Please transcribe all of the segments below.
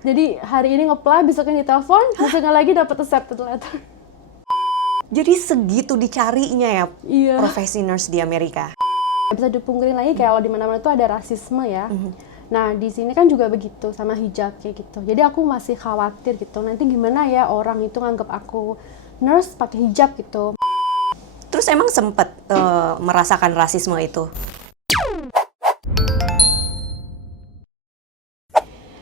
Jadi hari ini nge-apply, besoknya ditelepon, besoknya lagi dapat accepted letter. Jadi segitu dicarinya ya Iya. profesi nurse di Amerika. Bisa dipungkirin lagi kayak kalau di mana-mana tuh ada rasisme ya. Nah, di sini kan juga begitu sama hijab kayak gitu. Jadi aku masih khawatir gitu. Nanti gimana ya orang itu nganggap aku nurse pakai hijab gitu. Terus emang sempet merasakan rasisme itu?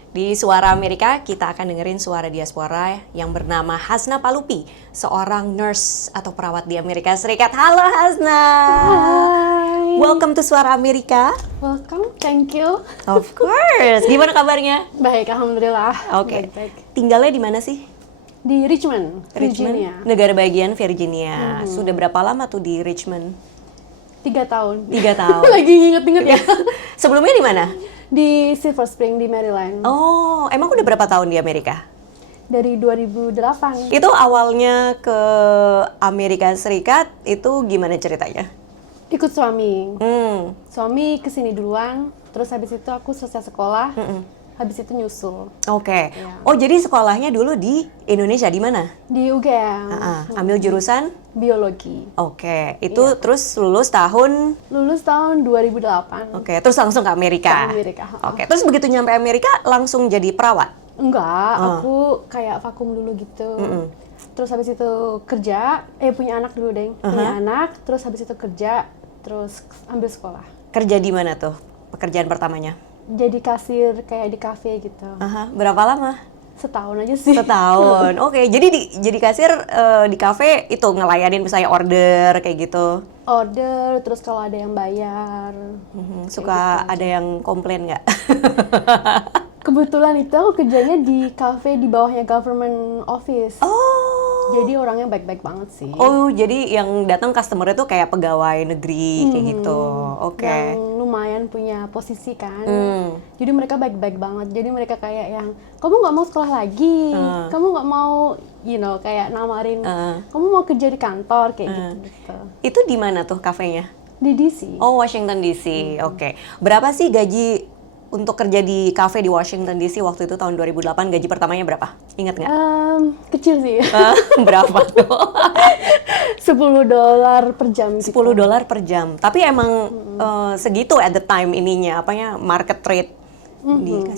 Di Suara Amerika, kita akan dengerin suara diaspora yang bernama Hasna Palupi, seorang nurse atau perawat di Amerika Serikat. Halo Hasna! Hai. Welcome to Suara Amerika. Welcome, thank you. Of course. Gimana kabarnya? Baik, alhamdulillah. Oke. Baik-baik. Tinggalnya di mana sih? Di Richmond, Virginia. Negara bagian Virginia. Sudah berapa lama tuh di Richmond? 3 tahun. 3 tahun. Lagi inget-inget ya. Sebelumnya di mana? Di Silver Spring di Maryland. Oh, emang udah berapa tahun di Amerika? Dari 2008. Itu awalnya ke Amerika Serikat, itu gimana ceritanya? Ikut suami. Hmm, Suami kesini duluan, terus habis itu aku selesai sekolah, habis itu nyusul oke. Iya. Oh, jadi sekolahnya dulu di Indonesia, di mana? di UGM. Ambil jurusan? Biologi. Oke, itu terus lulus tahun? Lulus tahun 2008. Oke, terus langsung ke Amerika? Ke Amerika. Oke, terus begitu nyampe Amerika langsung jadi perawat? Enggak, aku kayak vakum dulu gitu. Terus habis itu kerja, punya anak dulu deh. Punya anak, terus habis itu kerja, terus ambil sekolah. Kerja di mana tuh pekerjaan pertamanya? Jadi kasir kayak di kafe gitu. Aha, berapa lama? Setahun aja sih. Setahun. Oke, jadi jadi kasir di kafe itu ngelayanin misalnya order kayak gitu. Order, terus kalau ada yang bayar. Suka ada yang komplain nggak? Kebetulan itu aku kerjanya di cafe di bawahnya government office. Oh. Jadi orangnya baik-baik banget sih. Oh, jadi yang datang customer itu kayak pegawai negeri kayak gitu. Oke. Yang lumayan punya posisi kan. Jadi mereka baik-baik banget. Jadi mereka kayak yang, kamu nggak mau sekolah lagi, kamu nggak mau, kayak namarin, kamu mau kerja di kantor kayak gitu. Itu di mana tuh kafenya? Di DC. Oh, Washington DC. Oke. Berapa sih gaji untuk kerja di kafe di Washington DC waktu itu tahun 2008? Gaji pertamanya berapa? Ingat nggak? Kecil sih. Berapa tuh? $10 per jam. Gitu. $10 per jam. Tapi emang segitu at the time ininya, apanya market rate.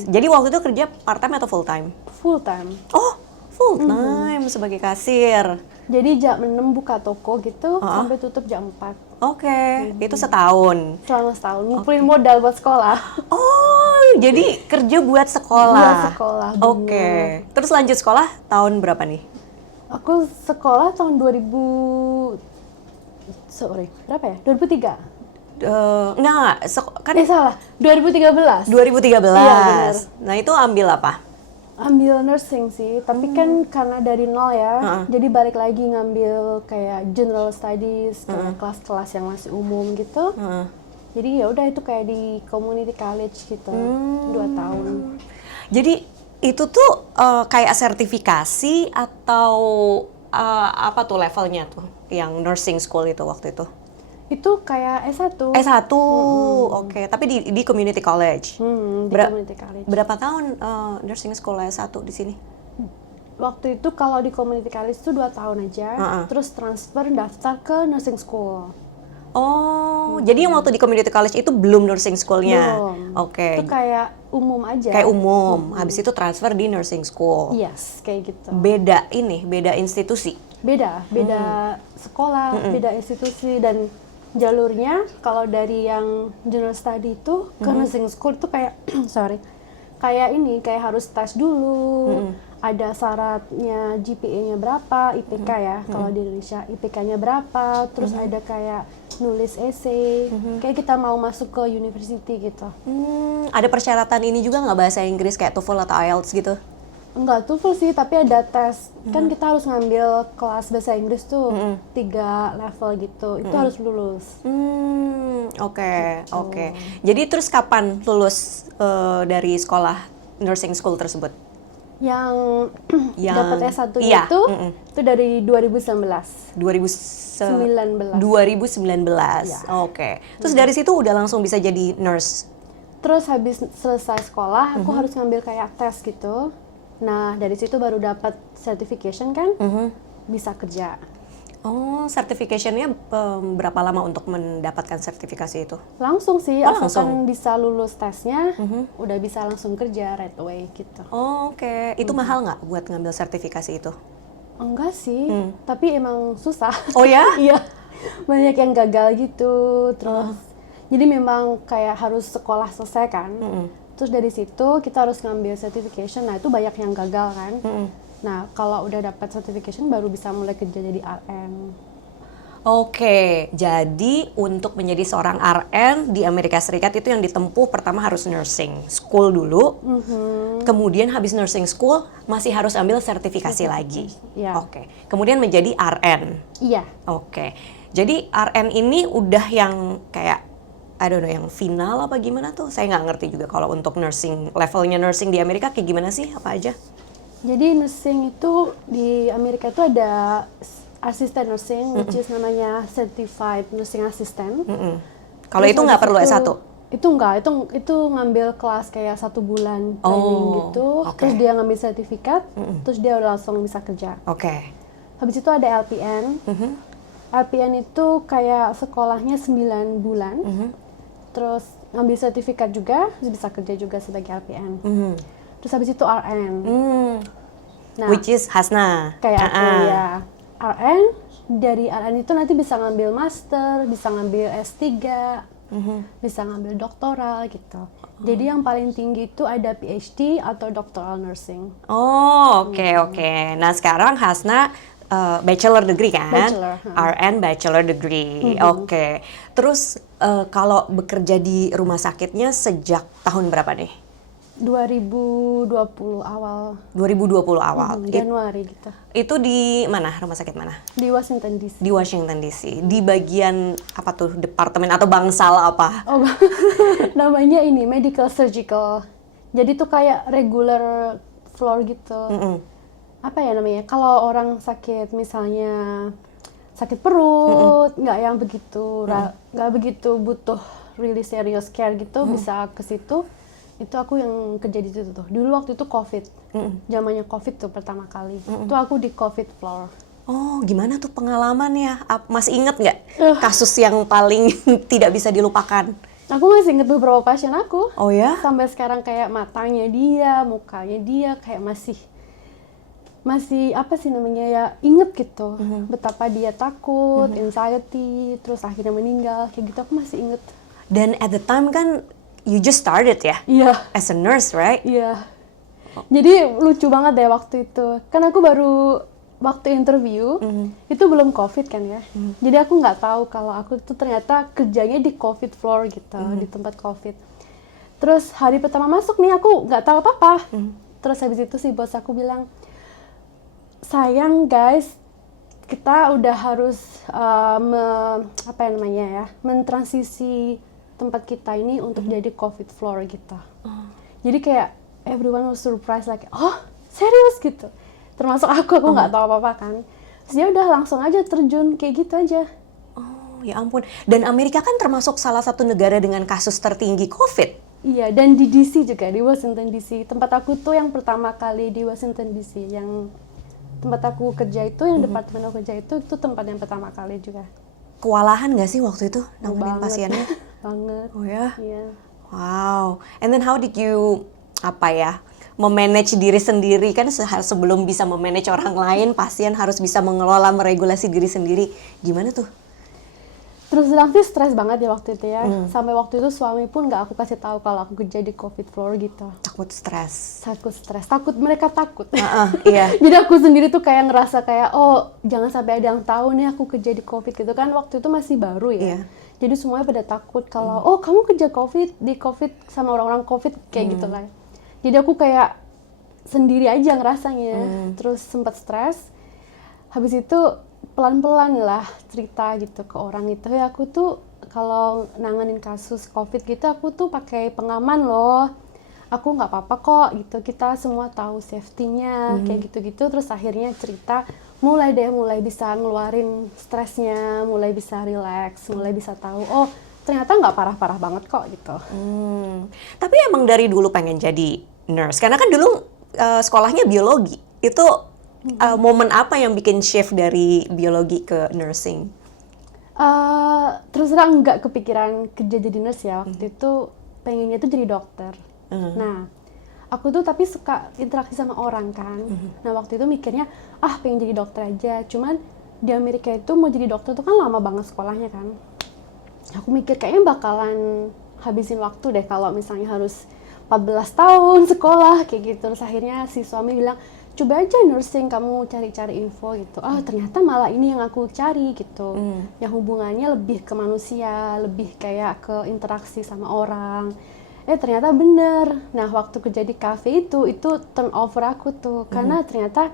Jadi waktu itu kerja part time atau full time? Full time. Oh, full time sebagai kasir. Jadi jam 6 buka toko gitu, sampai tutup jam 4. Oke, itu setahun. Selama setahun, ngumpulin modal buat sekolah. Oh, jadi kerja buat sekolah. Buat sekolah, bener. Oke. Terus lanjut sekolah tahun berapa nih? Aku sekolah tahun 2003. Enggak, kan Salah, 2013. 2013. Iya, benar. Nah, itu ambil apa? Ambil nursing sih, tapi kan karena dari nol ya, jadi balik lagi ngambil kayak general studies, kayak kelas-kelas yang masih umum gitu. Jadi ya udah itu kayak di community college gitu, 2 tahun. Jadi itu tuh kayak sertifikasi atau apa tuh levelnya tuh yang nursing school itu waktu itu? Itu kayak S1. S1, oke. Tapi di community college? Di community college. Berapa tahun nursing school S1 di sini? Waktu itu kalau di community college itu 2 tahun aja, terus transfer daftar ke nursing school. Oh, jadi yang waktu di community college itu belum nursing school-nya? Belum. Oke. Itu kayak umum aja. Kayak umum, habis itu transfer di nursing school. Yes, kayak gitu. Beda institusi? Beda sekolah, beda institusi, dan jalurnya kalau dari yang general study itu ke nursing school itu kayak kayak harus tes dulu, ada syaratnya GPA-nya berapa, IPK ya kalau di Indonesia IPK-nya berapa, terus ada kayak nulis essay, kayak kita mau masuk ke university gitu. Ada persyaratan ini juga nggak bahasa Inggris kayak TOEFL atau IELTS gitu? Enggak TOEFL sih, tapi ada tes. Kan kita harus ngambil kelas bahasa Inggris tuh 3 level gitu. Itu harus lulus. Oke. Jadi terus kapan lulus dari sekolah nursing school tersebut? Yang dapat S1 itu dari 2019. 2019. Iya. Oke. Terus dari situ udah langsung bisa jadi nurse? Terus habis selesai sekolah, aku harus ngambil kayak tes gitu. Nah, dari situ baru dapat certification kan, bisa kerja. Oh, certification-nya berapa lama untuk mendapatkan sertifikasi itu? Langsung sih, Oh, asalkan bisa lulus tesnya, udah bisa langsung kerja right away gitu. Oh, oke. Itu mahal nggak buat ngambil sertifikasi itu? Enggak sih, tapi emang susah. Oh ya? Iya, banyak yang gagal gitu, terus jadi memang kayak harus sekolah selesai kan. Terus dari situ kita harus ngambil certification, nah itu banyak yang gagal kan. Nah, kalau udah dapat certification baru bisa mulai kerja jadi RN. Oke, jadi untuk menjadi seorang RN di Amerika Serikat itu yang ditempuh pertama harus nursing school dulu, kemudian habis nursing school masih harus ambil sertifikasi lagi. Iya. Oke, kemudian menjadi RN. Iya. Oke, jadi RN ini udah yang kayak I don't know, yang final apa gimana tuh? Saya nggak ngerti juga kalau untuk nursing, levelnya nursing di Amerika kayak gimana sih? Apa aja? Jadi nursing itu di Amerika itu ada assistant nursing, which is namanya certified nursing assistant. Kalau Terus itu nggak habis perlu S1? Itu enggak, itu ngambil kelas kayak 1 bulan training gitu. oke. Terus dia ngambil sertifikat, terus dia udah langsung bisa kerja. Oke. Habis itu ada LPN. LPN itu kayak sekolahnya 9 bulan. Terus ngambil sertifikat juga, terus bisa kerja juga sebagai LPN. Terus habis itu RN. Nah, Which is Hasna. kayak aku ya. RN, dari RN itu nanti bisa ngambil master, bisa ngambil S3, bisa ngambil doktoral gitu. Jadi yang paling tinggi itu ada PhD atau doctoral nursing. Oh, oke. Nah, sekarang Hasna bachelor degree kan? Bachelor, RN bachelor degree. Oke. Terus kalau bekerja di rumah sakitnya sejak tahun berapa nih? 2020 awal. 2020 awal. Januari gitu. Itu di mana? Rumah sakit mana? Di Washington DC. Di Washington DC. Di bagian apa tuh? Departemen atau bangsal apa? Oh, namanya ini medical surgical. Jadi tuh kayak regular floor gitu. Apa ya namanya? Kalau orang sakit misalnya sakit perut, nggak yang begitu, nggak begitu butuh really serious care gitu, bisa ke situ. Itu aku yang kerja di situ tuh. Dulu waktu itu COVID, zamannya COVID tuh pertama kali. Itu aku di COVID floor. Oh, gimana tuh pengalamannya? Masih inget nggak kasus yang paling tidak bisa dilupakan? Aku masih inget beberapa pasien aku. Oh ya? Sampai sekarang kayak matanya dia, mukanya dia kayak masih apa sih namanya ya, inget gitu. Betapa dia takut, anxiety, terus akhirnya meninggal, kayak gitu aku masih inget. Dan at the time kan you just started ya? Iya. As a nurse, right? Iya. Jadi lucu banget deh waktu itu. Kan aku baru waktu interview, itu belum COVID kan ya. Jadi aku nggak tahu kalau aku tuh ternyata kerjanya di COVID floor gitu, di tempat COVID. Terus hari pertama masuk nih aku nggak tahu apa-apa. Terus habis itu si bos aku bilang, sayang guys, kita udah harus apa namanya ya, mentransisi tempat kita ini untuk jadi COVID floor gitu. Jadi kayak everyone was surprised like, oh serius gitu. Termasuk aku nggak tahu apa-apa kan. Terus dia udah langsung aja terjun kayak gitu aja. Oh ya ampun. Dan Amerika kan termasuk salah satu negara dengan kasus tertinggi COVID. Iya, dan di DC juga, di Washington DC. Tempat aku tuh yang pertama kali di Washington DC, yang tempat aku kerja itu, yang departemen aku kerja itu tempat yang pertama kali juga. Kewalahan nggak sih waktu itu nanganin pasiennya? Banget. Oh ya? Iya. Wow. And then how did you, memanage diri sendiri? Kan sebelum bisa memanage orang lain, pasien harus bisa mengelola, meregulasi diri sendiri. Gimana tuh? Terus terang sih stres banget ya waktu itu ya. Sampai waktu itu suami pun nggak aku kasih tahu kalau aku kerja di COVID floor gitu. Takut stres. Takut mereka takut. Iya. Jadi aku sendiri tuh kayak ngerasa kayak, oh jangan sampai ada yang tahu nih aku kerja di COVID gitu kan. Waktu itu masih baru ya. Iya. Jadi semuanya pada takut kalau, oh kamu kerja di COVID sama orang-orang COVID kayak gitu lah. Jadi aku kayak sendiri aja ngerasanya. Terus sempat stres. Habis itu pelan-pelan lah cerita gitu ke orang itu, ya aku tuh kalau nanganin kasus COVID gitu aku tuh pakai pengaman loh, aku nggak apa-apa kok gitu, kita semua tahu safety-nya kayak gitu-gitu. Terus akhirnya cerita, mulai bisa ngeluarin stresnya, mulai bisa relax, mulai bisa tahu oh ternyata nggak parah-parah banget kok gitu. Tapi emang dari dulu pengen jadi nurse, karena kan dulu sekolahnya biologi. Itu momen apa yang bikin shift dari biologi ke nursing? Terus terang nggak kepikiran kerja jadi nurse ya. Waktu itu pengennya tuh jadi dokter. Nah, aku tuh tapi suka interaksi sama orang kan. Nah, waktu itu mikirnya, pengen jadi dokter aja. Cuman di Amerika itu mau jadi dokter tuh kan lama banget sekolahnya kan. Aku mikir kayaknya bakalan habisin waktu deh kalau misalnya harus 14 tahun sekolah kayak gitu. Terus akhirnya si suami bilang, coba aja nursing, kamu cari-cari info gitu. Ternyata malah ini yang aku cari gitu. Yang hubungannya lebih ke manusia, lebih kayak ke interaksi sama orang. Ternyata bener. Nah, waktu kerja di cafe itu turn over aku tuh. Karena ternyata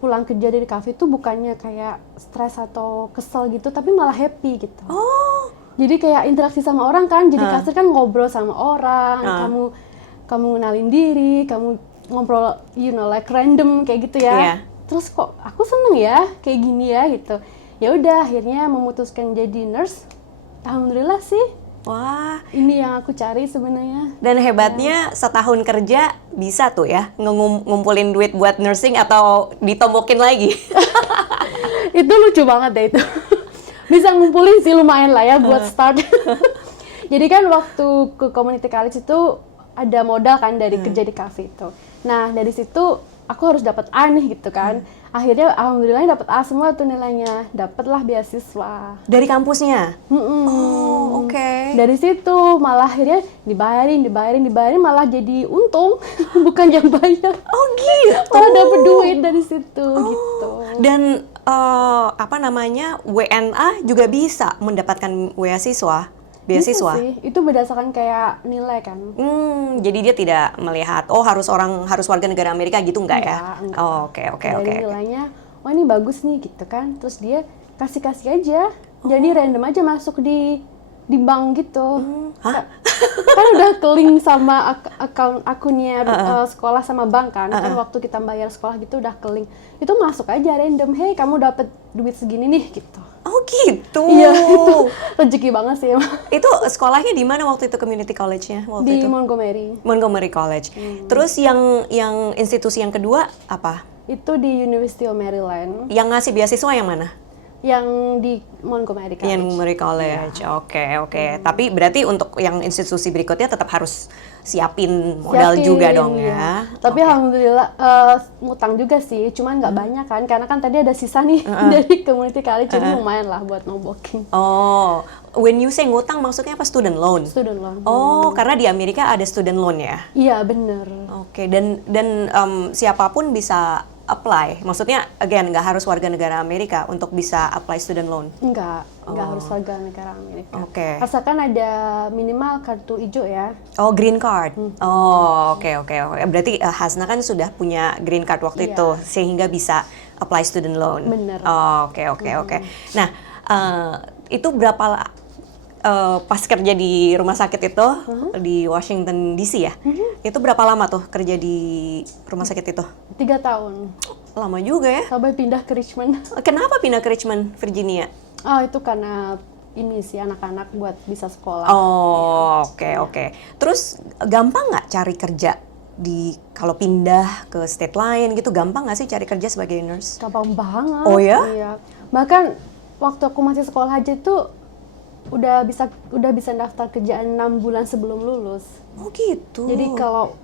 pulang kerja dari cafe itu bukannya kayak stres atau kesel gitu, tapi malah happy gitu. Jadi kayak interaksi sama orang kan, jadi kasir kan ngobrol sama orang, kamu kenalin diri, kamu ngobrol, like random kayak gitu ya. Terus kok aku seneng ya kayak gini ya gitu. Ya udah akhirnya memutuskan jadi nurse. Alhamdulillah sih. Wah, ini yang aku cari sebenarnya. Dan hebatnya setahun kerja bisa tuh ya ngumpulin duit buat nursing atau ditombokin lagi. Itu lucu banget deh itu. Bisa ngumpulin sih lumayan lah ya buat start. Jadi kan waktu ke community college itu ada modal kan dari kerja di cafe itu. Nah, dari situ aku harus dapat A nih gitu kan. Akhirnya alhamdulillah dapat A semua tuh nilainya. Dapatlah beasiswa. Dari kampusnya? Oke. Dari situ malah akhirnya dibayarin malah jadi untung. Bukan yang bayar. Gitu. Malah dapet duit dari situ gitu. Dan WNA juga bisa mendapatkan beasiswa. Bisa sih, itu berdasarkan kayak nilai kan. Jadi dia tidak melihat harus warga negara Amerika gitu enggak ya? Enggak. Oke. Dari nilainya, ini bagus nih gitu kan. Terus dia kasih aja. Jadi random aja masuk di bank gitu. Kan udah ke-link sama akunnya sekolah sama bank kan. Kan waktu kita bayar sekolah gitu udah ke-link. Itu masuk aja random, hey kamu dapat duit segini nih gitu. Gitu. Iya, itu rezeki banget sih emang. Itu sekolahnya di mana waktu itu community college-nya waktu itu? Di Montgomery College. Terus yang institusi yang kedua apa? Itu di University of Maryland. Yang ngasih beasiswa yang mana? Yang di Montgomery College. Montgomery College. Oke. Tapi berarti untuk yang institusi berikutnya tetap harus siapin modal juga dong ya. Tapi alhamdulillah ngutang juga sih, cuman nggak banyak kan, karena kan tadi ada sisa nih dari community college, jadi lumayan lah buat nombokin. When you say ngutang maksudnya apa? Student loan? Student loan. Karena di Amerika ada student loan ya? Iya bener. Oke. Dan siapapun bisa apply? Maksudnya, again, nggak harus warga negara Amerika untuk bisa apply student loan? Nggak harus warga negara Amerika. Oke. Asalkan ada minimal kartu hijau ya. Green card. Oke. Berarti Hasna kan sudah punya green card waktu itu, sehingga bisa apply student loan. Bener. Oke. Nah, itu berapa pas kerja di rumah sakit itu di Washington DC ya? Itu berapa lama tuh kerja di rumah sakit itu? 3 tahun. Lama juga ya? Sampai pindah ke Richmond. Kenapa pindah ke Richmond, Virginia? Itu karena ini sih anak-anak buat bisa sekolah. Oke. Terus gampang nggak cari kerja kalau pindah ke state lain gitu? Gampang nggak sih cari kerja sebagai nurse? Gampang banget. Oh ya? Iya. Bahkan waktu aku masih sekolah aja tuh udah bisa daftar kerjaan 6 bulan sebelum lulus. Gitu.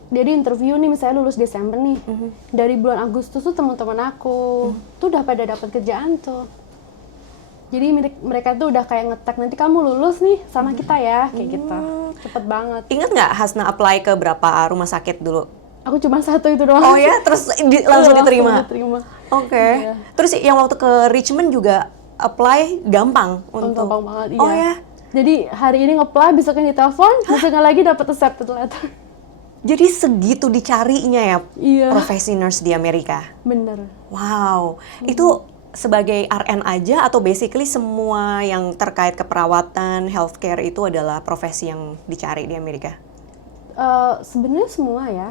Jadi interview nih misalnya lulus Desember nih. Dari bulan Agustus tuh teman-teman aku tuh udah pada dapat kerjaan tuh. Jadi mereka tuh udah kayak ngetek, nanti kamu lulus nih sama kita ya, kayak gitu. Cepet banget. Ingat nggak Hasna apply ke berapa rumah sakit dulu? Aku cuma 1 itu doang. Ya? Terus langsung diterima? Langsung diterima. Oke. Terus yang waktu ke Richmond juga apply gampang? Gampang banget, iya. Ya? Jadi hari ini nge-apply, besoknya ditelepon, besoknya lagi dapat accepted letter. Jadi segitu dicarinya ya profesi nurse di Amerika? Bener. Wow. Itu sebagai RN aja atau basically semua yang terkait keperawatan, healthcare itu adalah profesi yang dicari di Amerika? Sebenarnya semua ya.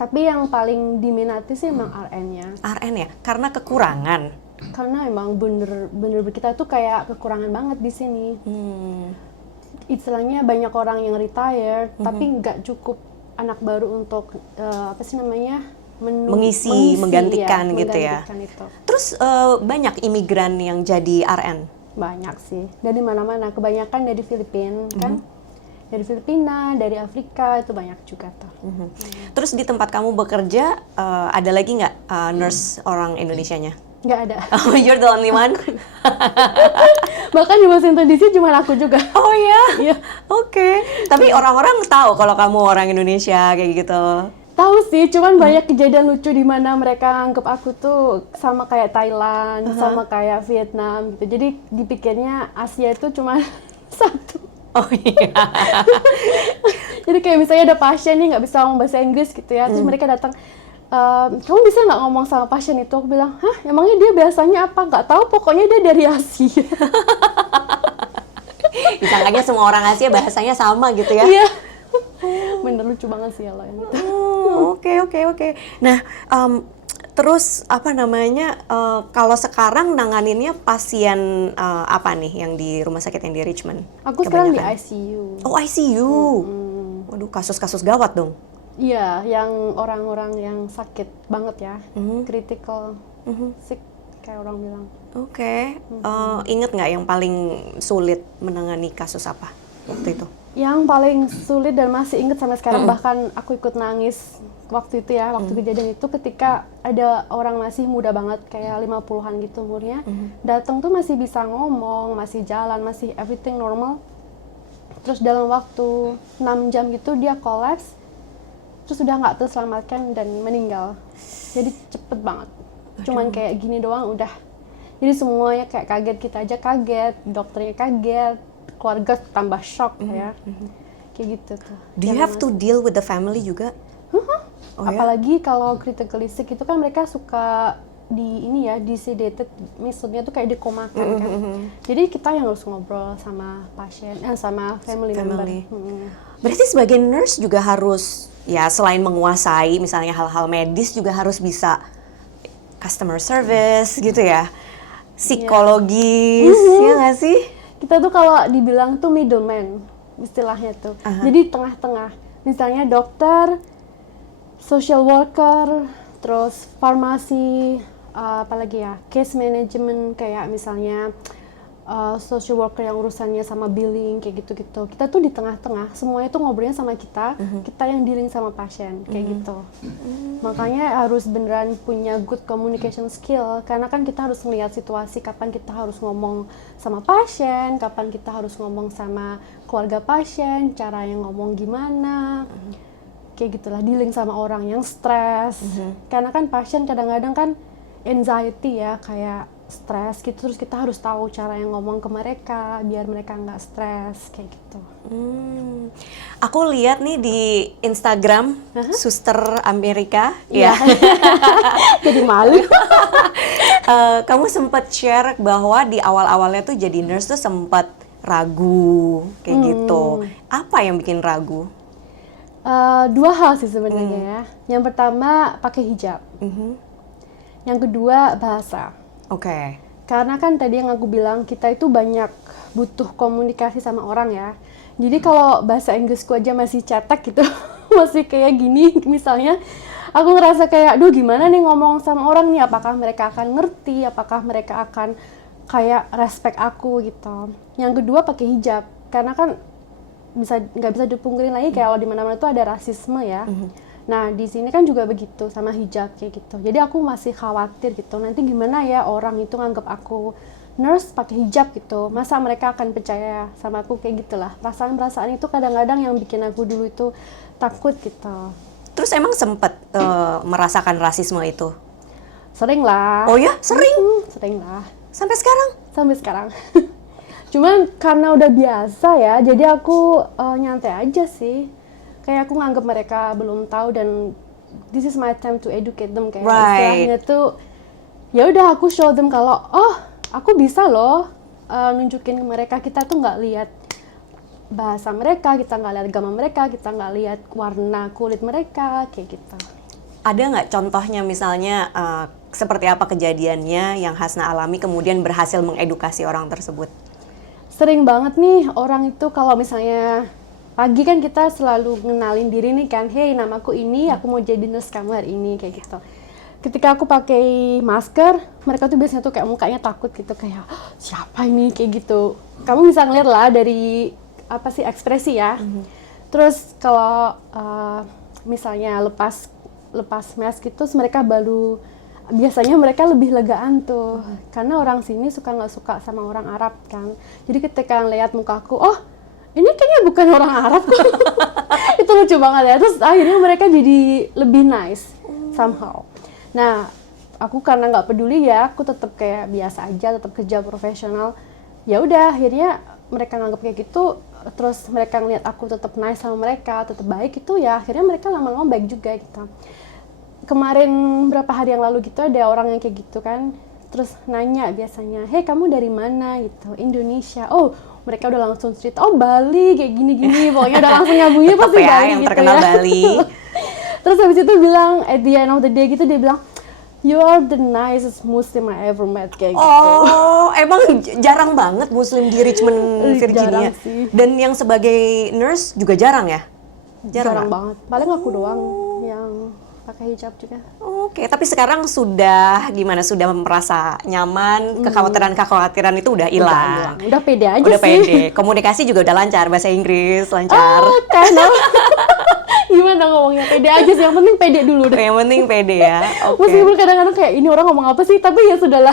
Tapi yang paling diminati sih emang RN-nya. RN ya? Karena kekurangan? Karena emang bener kita tuh kayak kekurangan banget di sini. Istilahnya banyak orang yang retired, tapi nggak cukup anak baru untuk apa sih namanya menggantikan gitu ya. Menggantikan itu. Terus banyak imigran yang jadi RN? Banyak sih, dari mana-mana. Kebanyakan dari Filipina kan, dari Filipina, dari Afrika itu banyak juga tuh. Terus di tempat kamu bekerja ada lagi nggak nurse orang Indonesianya? Nggak ada. Oh, you're the only one? Bahkan di Washington DC cuma aku juga. Oh ya? Iya. Oke. Tapi orang-orang tahu kalau kamu orang Indonesia kayak gitu. Tahu sih, cuman banyak kejadian lucu di mana mereka anggap aku tuh sama kayak Thailand, sama kayak Vietnam gitu. Jadi dipikirnya Asia itu cuma satu. Oh iya. Jadi kayak misalnya ada pasien nih nggak bisa ngomong bahasa Inggris gitu ya, terus mereka datang, kamu bisa nggak ngomong sama pasien itu? Aku bilang, hah, emangnya dia biasanya apa? Nggak tahu, pokoknya dia dari Asia. Disangkanya semua orang Asia bahasanya sama gitu ya? Iya. Bener lucu banget sih kalau yang itu. Oke. Nah, terus apa namanya? Kalau sekarang nanganinnya pasien apa nih yang di rumah sakit yang di Richmond? Aku sekarang di Kebanyakan. ICU. Oh, ICU. Waduh, kasus-kasus gawat dong. Iya, yang orang-orang yang sakit banget ya, critical sick kayak orang bilang. Oke. Ingat nggak yang paling sulit menangani kasus apa waktu itu? Yang paling sulit dan masih inget sampai sekarang, bahkan aku ikut nangis waktu itu ya, waktu kejadian itu ketika ada orang masih muda banget, kayak 50-an gitu umurnya, datang tuh masih bisa ngomong, masih jalan, masih everything normal. Terus dalam waktu 6 jam gitu dia collapse, terus udah nggak terselamatkan dan meninggal. Jadi cepet banget. Cuman kayak gini doang udah. Jadi semuanya kayak kaget, kita aja kaget, dokternya kaget, keluarga tambah shock ya. Kayak gitu tuh. Do you have to deal with the family juga? Oh, apalagi kalau critical sick itu kan mereka suka di sedated, maksudnya tuh kayak dikomakan kan. Jadi kita yang harus ngobrol sama pasien, sama family member. Berarti sebagai nurse juga harus, ya selain menguasai misalnya hal-hal medis juga harus bisa customer service gitu ya, psikologis, ya nggak sih? Kita tuh kalau dibilang tuh middleman istilahnya tuh. Jadi tengah-tengah. Misalnya dokter, social worker, terus farmasi, apalagi ya, case management kayak misalnya social worker yang urusannya sama billing kayak gitu-gitu. Kita tuh di tengah-tengah, semuanya tuh ngobrolnya sama kita, kita yang dealing sama pasien kayak gitu. Makanya harus beneran punya good communication skill, karena kan kita harus melihat situasi kapan kita harus ngomong sama pasien, kapan kita harus ngomong sama keluarga pasien, cara yang ngomong gimana. Kayak gitulah, dealing sama orang yang stres. Karena kan pasien kadang-kadang kan anxiety ya, kayak stres gitu, terus kita harus tahu cara yang ngomong ke mereka biar mereka nggak stres kayak gitu. Aku lihat nih di Instagram suster Amerika, ya. Jadi malu. Kamu sempat share bahwa di awal-awalnya tuh jadi nurse tuh sempat ragu kayak gitu. Apa yang bikin ragu? Dua hal sih sebenarnya ya. Yang pertama pakai hijab. Yang kedua bahasa. Oke. Karena kan tadi yang aku bilang kita itu banyak butuh komunikasi sama orang ya. Jadi kalau bahasa Inggrisku aja masih cetek gitu, masih kayak gini misalnya, aku ngerasa kayak, duh gimana nih ngomong sama orang nih, apakah mereka akan ngerti, apakah mereka akan kayak respect aku gitu. Yang kedua pakai hijab, karena kan nggak bisa dipungkirin lagi kayak kalau di mana-mana tuh ada rasisme ya. Nah, di sini kan juga begitu sama hijab kayak gitu. Jadi aku masih khawatir gitu. Nanti gimana ya orang itu nganggap aku nurse pakai hijab gitu. Masa mereka akan percaya sama aku kayak gitulah. Perasaan-perasaan itu kadang-kadang yang bikin aku dulu itu takut gitu. Terus emang sempet merasakan rasisme itu? Sering lah. Oh ya? Sering? Sering lah. Sampai sekarang? Sampai sekarang. Cuman karena udah biasa ya, jadi aku nyantai aja sih. Kayak aku nganggap mereka belum tahu dan this is my time to educate them kayak istilahnya tuh ya udah aku show them kalau aku bisa loh nunjukin ke mereka, kita tuh nggak lihat bahasa mereka, kita nggak lihat agama mereka, kita nggak lihat warna kulit mereka kayak gitu. Ada nggak contohnya misalnya seperti apa kejadiannya yang Hasna alami kemudian berhasil mengedukasi orang tersebut? Sering banget nih orang itu kalau misalnya pagi kan kita selalu ngenalin diri nih kan, hey namaku ini, aku mau jadi nurse kamu hari ini, kayak gitu. Ketika aku pakai masker, mereka tuh biasanya tuh kayak mukanya takut gitu, kayak siapa ini, kayak gitu. Kamu bisa ngeliat lah dari apa sih ekspresi ya. Terus kalau misalnya lepas mask gitu, mereka biasanya mereka lebih legaan tuh, karena orang sini nggak suka sama orang Arab kan. Jadi ketika ngeliat mukaku, oh ini kayaknya bukan orang Arab. Itu lucu banget ya. Terus akhirnya mereka jadi lebih nice somehow. Nah, aku karena nggak peduli ya, aku tetap kayak biasa aja, tetap kerja profesional. Ya udah, akhirnya mereka nganggap kayak gitu. Terus mereka ngeliat aku tetap nice sama mereka, tetap baik itu ya. Akhirnya mereka lama-lama baik juga gitu. Kemarin berapa hari yang lalu gitu ada orang yang kayak gitu kan. Terus nanya biasanya, hey kamu dari mana gitu, Indonesia. Oh, mereka udah langsung cerita, oh Bali kayak gini-gini, pokoknya udah langsung nyambungnya pasti ya, Bali yang gitu terkenal ya. Bali. Terus habis itu bilang, at the end of the day gitu, dia bilang, you are the nicest Muslim I ever met, kayak gitu. Oh, emang jarang banget Muslim di Richmond, Virginia. Jarang sih. Dan yang sebagai nurse juga jarang ya? Jarang banget, paling aku doang yang pakai hijab juga. Oke, tapi sekarang sudah gimana? Sudah merasa nyaman, kekhawatiran-kekhawatiran itu udah hilang. Udah pede aja Udah sih. pede. Komunikasi juga udah lancar, bahasa Inggris lancar. Kind of. Gimana ngomongnya, pede aja sih, yang penting pede dulu deh. Yang penting pede ya. Oke. Meskipun kadang-kadang kayak ini orang ngomong apa sih, tapi ya sudahlah.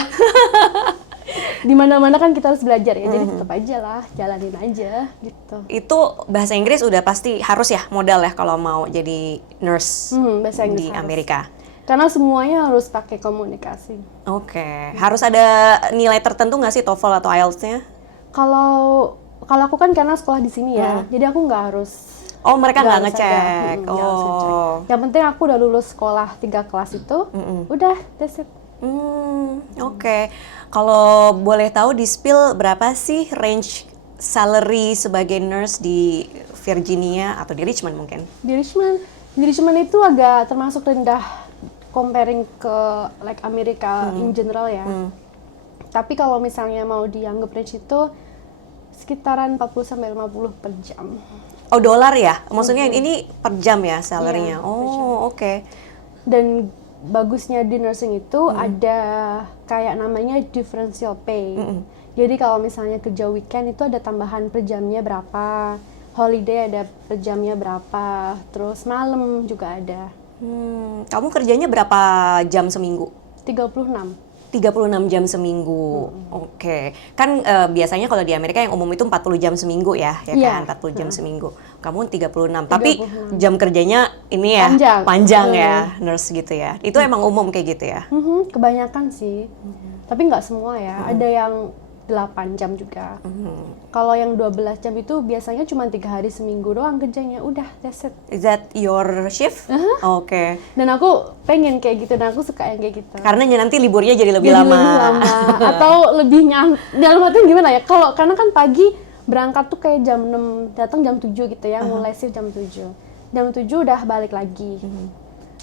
Di mana-mana kan kita harus belajar ya, jadi tetap aja lah, jalanin aja gitu. Itu bahasa Inggris udah pasti harus ya, modal ya kalau mau jadi nurse Bahasa Inggris di harus. Amerika. Karena semuanya harus pakai komunikasi. Oke. Harus ada nilai tertentu nggak sih TOEFL atau IELTS-nya? Kalau aku kan karena sekolah di sini ya, jadi aku nggak harus. Oh, mereka nggak harus ngecek. ada. Nggak harus ngecek. Oh. Yang penting aku udah lulus sekolah 3 kelas itu, udah, that's it. Oke. Kalau boleh tahu di spill berapa sih range salary sebagai nurse di Virginia atau di Richmond mungkin? Di Richmond itu agak termasuk rendah comparing ke like Amerika in general ya. Tapi kalau misalnya mau dianggap range itu sekitaran 40 sampai 50 per jam. Oh, dolar ya? Maksudnya ini per jam ya salary-nya? Iya, Oh, oke. Dan bagusnya di nursing itu ada kayak namanya differential pay. Jadi kalau misalnya kerja weekend itu ada tambahan per jamnya berapa, holiday ada per jamnya berapa, terus malam juga ada. Kamu kerjanya berapa jam seminggu? 36. 36 jam seminggu. Oke. Kan biasanya kalau di Amerika yang umum itu 40 jam seminggu ya Iya. kan? 40 jam seminggu. Kamu 36. Tapi jam kerjanya ini ya Panjang. ya, nurse gitu ya. Itu emang umum kayak gitu ya. Kebanyakan sih. Tapi nggak semua ya. Ada yang 8 jam juga. Kalau yang 12 jam itu biasanya cuma 3 hari seminggu doang kerjanya. Udah, that's it. Is that your shift? Oke. Dan aku pengen kayak gitu, dan aku suka yang kayak gitu. Karena nanti liburnya jadi lebih Jadi lama. lebih lama. Atau lebih dalam artian gimana ya? Karena kan pagi berangkat tuh kayak jam 6, datang jam 7 gitu ya, mulai shift jam 7. Jam 7 udah balik lagi.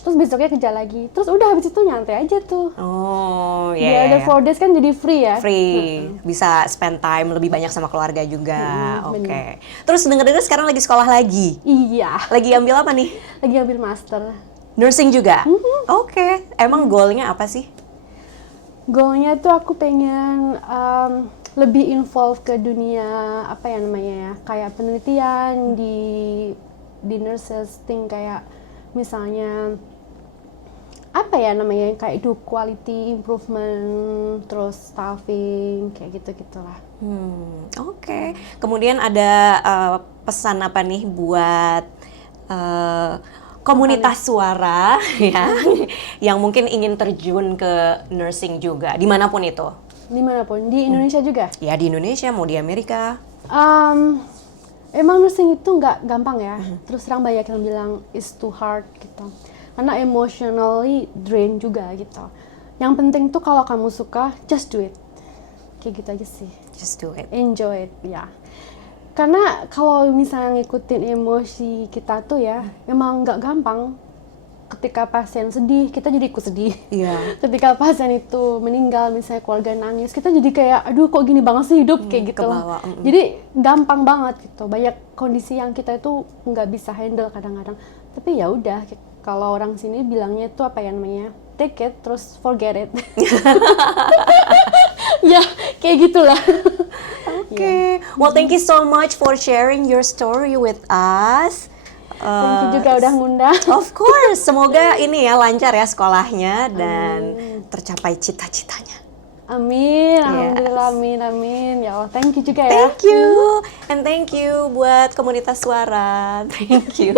Terus besoknya kerja lagi. Terus udah habis itu nyantai aja tuh. Oh, Ya, iya. ada 4 days kan jadi free ya. Free, bisa spend time lebih banyak sama keluarga juga. Oke. Terus dengar-dengar sekarang lagi sekolah lagi. Iya. Lagi ambil apa nih? Lagi ambil master. Nursing juga? Oke. Emang goalnya apa sih? Goalnya tuh aku pengen lebih involve ke dunia apa ya namanya ya, kayak penelitian di nurses thing, kayak misalnya apa ya namanya, kayak do quality improvement, terus staffing, kayak gitu-gitulah. Oke. Kemudian ada pesan apa nih buat komunitas suara ya, yang mungkin ingin terjun ke nursing juga, dimanapun itu? Dimanapun, di Indonesia juga? Ya di Indonesia, mau di Amerika. Emang nursing itu nggak gampang ya. Terus terang banyak yang bilang it's too hard gitu. Karena emotionally drain juga gitu. Yang penting tuh kalau kamu suka, just do it. Kayak gitu aja sih. Just do it. Enjoy it, ya. Karena kalau misalnya ngikutin emosi kita tuh ya, emang nggak gampang. ketika pasien sedih, kita jadi ikut sedih. Iya. Ketika pasien itu meninggal, misalnya keluarga nangis, kita jadi kayak, aduh kok gini banget sih hidup, kayak gitu kebawa, loh. Jadi gampang banget gitu. Banyak kondisi yang kita itu nggak bisa handle kadang-kadang. Tapi ya udah, kalau orang sini bilangnya itu apa ya namanya, take it, terus forget it. Ya, kayak gitulah. Oke. Well, thank you so much for sharing your story with us. Thank you juga udah ngundang. Of course, semoga ini ya lancar ya sekolahnya dan tercapai cita-citanya. Amin, alhamdulillah, amin, amin. Ya Allah, thank you juga ya. Thank you, and thank you buat komunitas suara. Thank you.